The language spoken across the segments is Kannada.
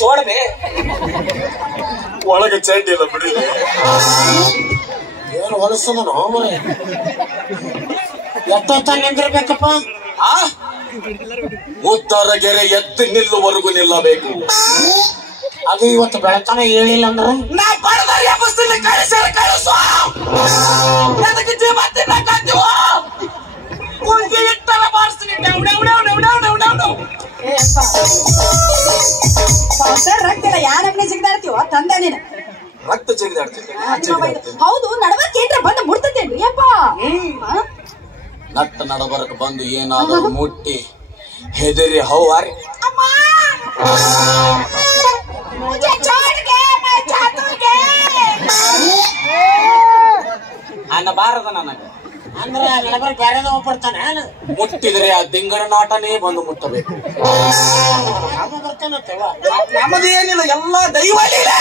ಚೋಡ್ಬೆ ಒಳಗೆ ಚಡ್ಡಿ ಇಲ್ಲ ಬಿಡಿ. ಏನು ಹೊಲಸದ ಮನೆ ಎಷ್ಟೊತ್ತ ನಿಂದಿರ್ಬೇಕಪ್ಪ? ಉತ್ತರಗೆರೆ ಎದ್ದು ನಿಲ್ಲುವರೆಗೂ ನಿಲ್ಲಬೇಕು. ಅದು ಇವತ್ತು ಬೆಳತನ ಹೇಳಿಲ್ಲ ಅಂದ್ರೆ ನಾ ಬಡದಾರಿ ಹಬ್ಬದಲ್ಲಿ ಕಳಿಸು ಅದಕ್ಕೆ ಜೀವತ್ತಿನ ಕಾಂತೀವ ಕುಂಗಿ ಇಟ್ಟರ ಬಾರಿಸ್ತೀನಿ. ರಕ್ತ ಯಾರ ಅಗ್ನಿ ಜಿಗ್ದಾಡ್ತೀವ ತಂದೆ ನೀನು ರಕ್ತ ಜಿಗಿದಾಡ್ತೀನಿ. ಹೌದು ನಡಬರ್ಕ ಏನ್ರ ಬಂದು ಮುಡ್ತೇನೆ ಅಪ್ಪ. ನಟ್ಟ ನಡಬರಕ್ ಬಂದು ಏನಾದರೂ ಮುಟ್ಟಿ ಹೆದರಿ ಹೌವಾರಿ ಅನ್ನ ಬಾರದ ನನಗೆ ಅಂದ್ರೆ ನಡಬರ್ ಬೇರೆದ ಬರ್ತಾನೆ. ಮುಟ್ಟಿದ್ರೆ ಆ ದಿಂಗಡ ನಾಟನೇ ಬಂದು ಮುಟ್ಟಬೇಕು. ಬರ್ತಾನತ್ತವ ನಮ್ಮದೇನಿಲ್ಲ, ಎಲ್ಲ ದೈವಲೀಲೆ.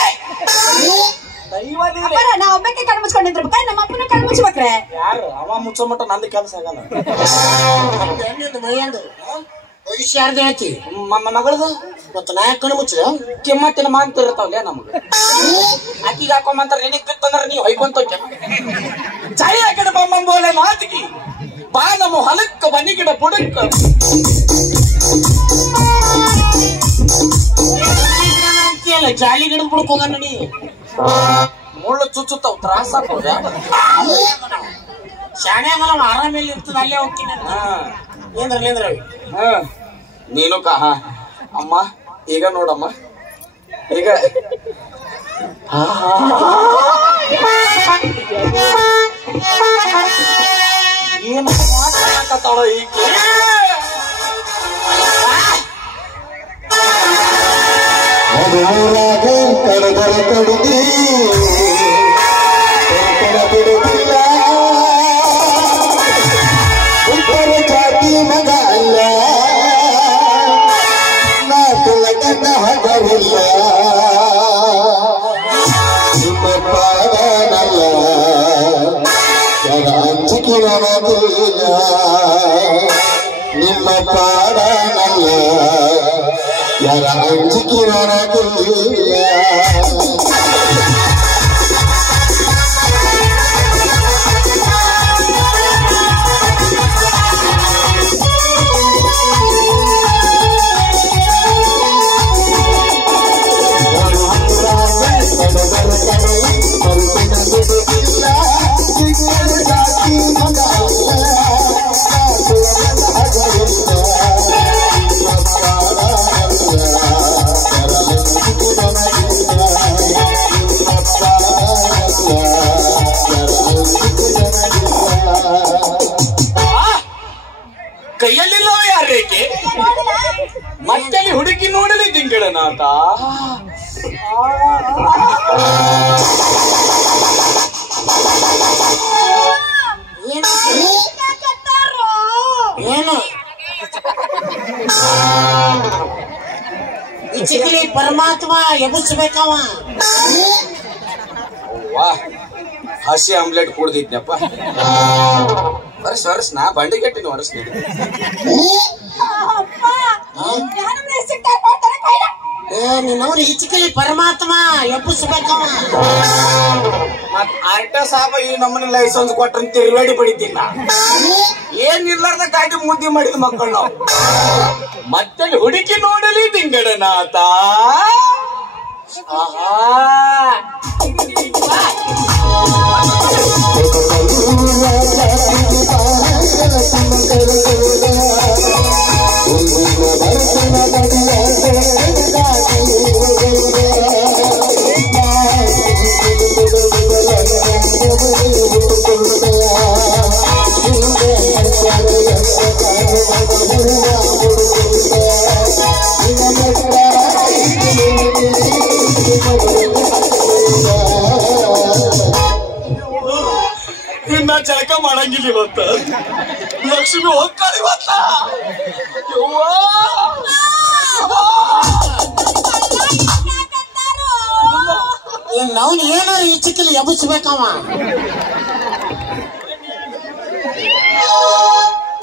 ನಾ ಒಬ್ಬಕ್ಕೆ ಕಣ್ ಮುಚ್ಕೊಂಡಿದ್ರಬೇಕ, ನಮ್ಮ ಅಪ್ಪನ ಕಣ್ ಮುಚ್ಬೇಕ್ರೆ. ಯಾರು ಅವ ಮುಚ್ಚೋ ಮಟ್ಟ ನಂದು ಕೆಲಸ ಆಗಲ್ಲ. ಮೈಯಂದು ಭವಿಷ್ಯ ಯಾರ್ದು ಹೇಳ್ತಿ? ಮಗಳದು ಮತ್ತ ನಾ ಕಣ್ಣು ಮುಚ್ಚ ಕೆಮ್ಮತ್ತಿನ ಮಾಂತಿರ್ತಾವಲ್ಲೇ ನಮ್ಗೆ. ಅಕ್ಕಿಗೆ ಹಾಕೊಂಬಂತಾರ ನಿನಗ್ ಬಿತ್ತಂದ್ರ ನೀವು ಹೊಯ್ಕೊಂತ ಚಾಯ ಗಿಡ ಬೊಮ್ಮಂಬೋಲೆ ಮಾತಿಗೆ ಬಾ ನಮ್ಮ ಹೊಲಕ್ಕ ಬನ್ನಿ ಗಿಡ ಬುಡಕ್ಕ ಅಂತೀಯಲ್ಲ, ಜಾಲಿ ಗಿಡ ಬಿಡಕ್ ಹೋಗ ನಡಿ. ಮುಳ್ಳು ಚುಚ್ಚುತ್ತಾವ್, ತ್ರಾಸ ಆಗ್ತದ. ಶಾಣೆ ಆಗಲ್ಲ, ಆರಾಮೇಲೆ ಇರ್ತದ, ಅಲ್ಲೇ ಹೋಗ್ತೀನಿ. ಏನ್ರ ನೀನು ಅಮ್ಮ ಈಗ ನೋಡಮ್ಮ, ಈಗ ಏನು ಮಾತಾಡಕತ್ತಾಳ ಈಕೆ? ಬಿಡುತ್ತಿಲ್ಲ ಉತ್ತರ ಜಾತಿ ಮಗ ಅಲ್ಲ, ನಾಟುಲ ಕಣ್ಣ ಹಗವಿಲ್ಲ, ನಿಮ್ಮ ಪಾಡನಲ್ಲ ಯಾರ ಅಂಜಿಕೆ ನನಗಿಲ್ಲ, ನಿಮ್ಮ ಪಾಡನಲ್ಲ ಯಾರ ಅಂಜಿಕೆ ನನಗಿಲ್ಲ. ಕೈಯಲ್ಲಿಲ್ಲೋ ಯಾರೇಕೆ ಮತ್ತಲ್ಲಿ ಹುಡುಕಿ ನೋಡಲಿ ದಿಂಗಿಡನಾಥ. ಏನು ಈ ಚಿಕ್ಕಲಿ ಪರಮಾತ್ಮ ಎಬ್ಬಿಸ್ಬೇಕವ. ಹಸಿ ಆಮ್ಲೆಟ್ ಕುಡ್ದಿದ್ನಪ್ಪ. ವರ್ಷ ನಾ ಬಂಡಿ ಕಟ್ಟಿನ ವರ್ಷ ನೀನವ್ರು ಈ ಚಿಕ್ಕಲಿ ಪರಮಾತ್ಮ ಎಬ್ಬಿಸ್ಬೇಕವ. ಮತ್ ಆರ್ಟ ಸಾಬ ಈ ನಮ್ಮನೆ ಲೈಸೆನ್ಸ್ ಕೊಟ್ರ ತಿರುಗಾಡಿ ಬಡಿತೀನಿ ನಾ. ಏನಿರ್ಲಾರ್ದ ಗಾಡಿ ಮುದ್ದಿ ಮಾಡಿದ ಮಕ್ಕಳು ನಾವು. ಮತ್ತೆ ಹುಡುಕಿ ನೋಡಲಿ ದಿಂಗಡನಾಥ. ಇನ್ನ ಜಳಕ ಮಾಡಂಗಿಲ್ಲ ಇವತ್ತ. ಲಕ್ಷ್ಮಿ ಹೋಗ್ತಾಳೆ ಇವತ್ತ. ನಾವು ಏನೋ ಈ ಚಿಕ್ಕಲಿ ಎಬ್ಬಿಸ್ಬೇಕವ.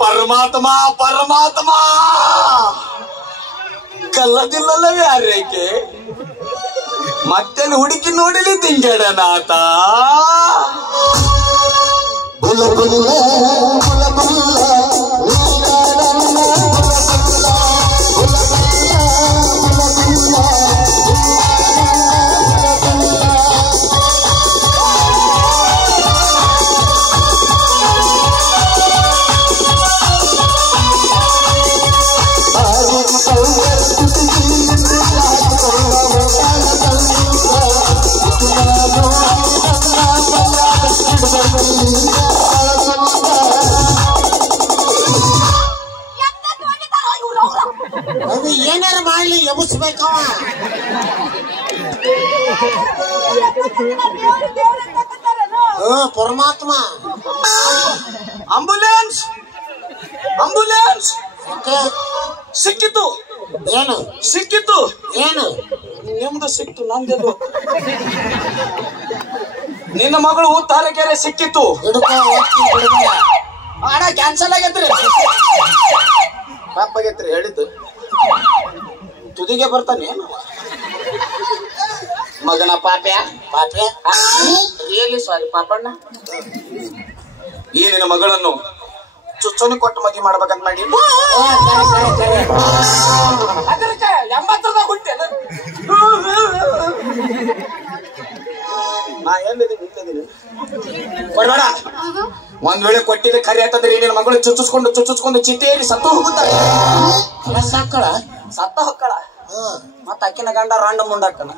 ಪರಮಾತ್ಮ ಪರಮಾತ್ಮ ಕಲ್ಲದಿಲ್ಲಲ್ಲವೇ ಯಾರೇಕೆ ಮತ್ತೆ ಹುಡುಕಿ ನೋಡಲಿ ತಿಂಗಡನಾಥ ಬುಲ ಬುಲ ಬುಲ ಬುಲ ಅದು ಏನಾರ ಮಾಡ್ಲಿ ಎಬ್ಬಿಸ್ಬೇಕವ. ಪರಮಾತ್ಮ. ಆಂಬುಲೆನ್ಸ್ ಆಂಬುಲೆನ್ಸ್ ಸಿಕ್ಕಿತು. ಏನು ಸಿಕ್ಕಿತು? ಏನು ನಿಮ್ದು ಸಿಕ್ತು, ನಂದೆದು. ನಿನ್ನ ಮಗಳು ತಾರಕೆರೆ ಸಿಕ್ಕಿತ್ತು. ಅಣ್ಣ ಕ್ಯಾನ್ಸಲ್ ಆಗೈತ್ರಿ, ಪಾಪಾಗೈತ್ರಿ ಹೇಳಿದ್ದು. ತುದಿಗೆ ಬರ್ತಾನೆ ಮಗನ ಪಾಪ್ಯ ಪಾಪ್ಯ ರಿಯಲಿ ಸಾರಿ ಪಾಪಣ್ಣ. ಈ ನಿನ್ನ ಮಗಳನ್ನು ಚುಚ್ಚೋನಿ ಕೊಟ್ಟು ಮದುವೆ ಮಾಡ್ಬೇಕಂತ ಮಾಡಿ 80ದಾಗ ಹುಟ್ಟೇನ. ನಾ ಎಲ್ಲಿದ್ದೀನಿ ಕೊಡ್ಬೇಡ. ಒಂದ್ ವೇಳೆ ಕೊಟ್ಟಿದ್ರೆ ಖರೆ ಅಂತಂದ್ರೆ ನಿನ್ನ ಮಗಳು ಚುಚ್ಚಿಸ್ಕೊಂಡು ಚಿಟ್ಟೇರಿ ಸತ್ತು ಹೋಗುತ್ತಾರೆ. ಸಾಕಳ ಸತ್ತ ಹೊಕ್ಕಳ ಮತ್ತ ಅಕ್ಕಿನ ಗಂಡ ರಾಂಡ ಮುಂಡಾಕನ